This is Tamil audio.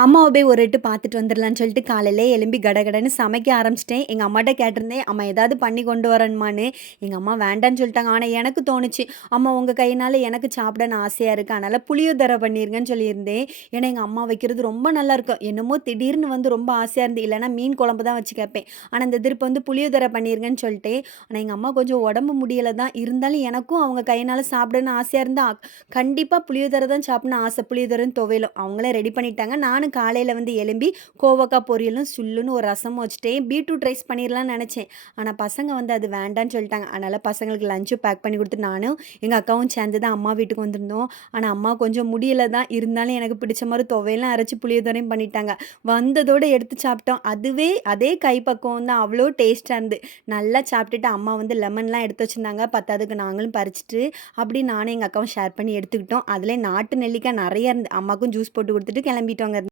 அம்மாவை போய் ஒரு எட்டு பார்த்துட்டு வந்துடலான்னு சொல்லிட்டு காலையிலே எழும்பி கடகடன்னு சமைக்க ஆரம்பிச்சிட்டேன். எங்கள் அம்மாட்ட கேட்டிருந்தேன் அம்மா ஏதாவது பண்ணி கொண்டு வரணுமான்னு? எங்கள் அம்மா வேண்டான்னு சொல்லிட்டாங்க. ஆனால் எனக்கு தோணுச்சு. அம்மா உங்கள் கையினால் எனக்கு சாப்பிடன்னு ஆசையாக இருக்குது அதனால் புளியோதரை பண்ணிருங்கன்னு சொல்லியிருந்தேன். ஏன்னா எங்கள் அம்மா வைக்கிறது ரொம்ப நல்லாயிருக்கும் என்னமோ திடீர்னு வந்து ரொம்ப ஆசையாக இருந்து இல்லைன்னா மீன் குழம்பு தான் வச்சு கேட்பேன். ஆனால் இந்த திருப்பி வந்து புளியோதரை பண்ணியிருங்கன்னு சொல்லிட்டு ஆனால் எங்கள் அம்மா கொஞ்சம் உடம்பு முடியலை தான். இருந்தாலும் எனக்கும் அவங்க கையினால் சாப்பிடணும்னு ஆசையாக இருந்தால் கண்டிப்பாக புளியோதரை தான் சாப்பிடணும் ஆசை. புளியோதரைன்னு துவையலும். அவங்களே ரெடி பண்ணிட்டாங்க. நானும் காலையில் வந்து எலும்பி கோவக்காய் பொரியலும் சுல்லுன்னு ஒரு ரசம் வச்சுட்டேன் பீட்ரூட் ரைஸ் பண்ணிடலாம்னு நினச்சேன். ஆனால் பசங்க வந்து அது வேண்டான்னு சொல்லிட்டாங்க. அதனால் பசங்களுக்கு லஞ்சு பேக் பண்ணி கொடுத்து நானும் எங்கள் அக்காவும் சேர்ந்து தான் அம்மா வீட்டுக்கு வந்திருந்தோம். ஆனால் அம்மா கொஞ்சம் முடியல தான். இருந்தாலும் எனக்கு பிடிச்ச மாதிரி துவையெல்லாம் அரைச்சி புளியோதரையும் பண்ணிட்டாங்க. வந்ததோடு எடுத்து சாப்பிட்டோம். அதுவே அதே கைப்பக்குவம் தான். அவ்வளோ டேஸ்ட்டாக இருந்து நல்லா சாப்பிட்டுட்டு அம்மா வந்து லெமன்லாம் எடுத்து வச்சுருந்தாங்க. பத்தாதுக்கு நாங்களும் பறிச்சுட்டு அப்படி நானும் எங்கள் அக்காவும் ஷேர் பண்ணி எடுத்துக்கிட்டோம். அதில் நாட்டு நெல்லிக்காய் நிறைய இருந்து அம்மாவுக்கும் ஜூஸ் போட்டு கொடுத்துட்டு கிளம்பிட்டோங்க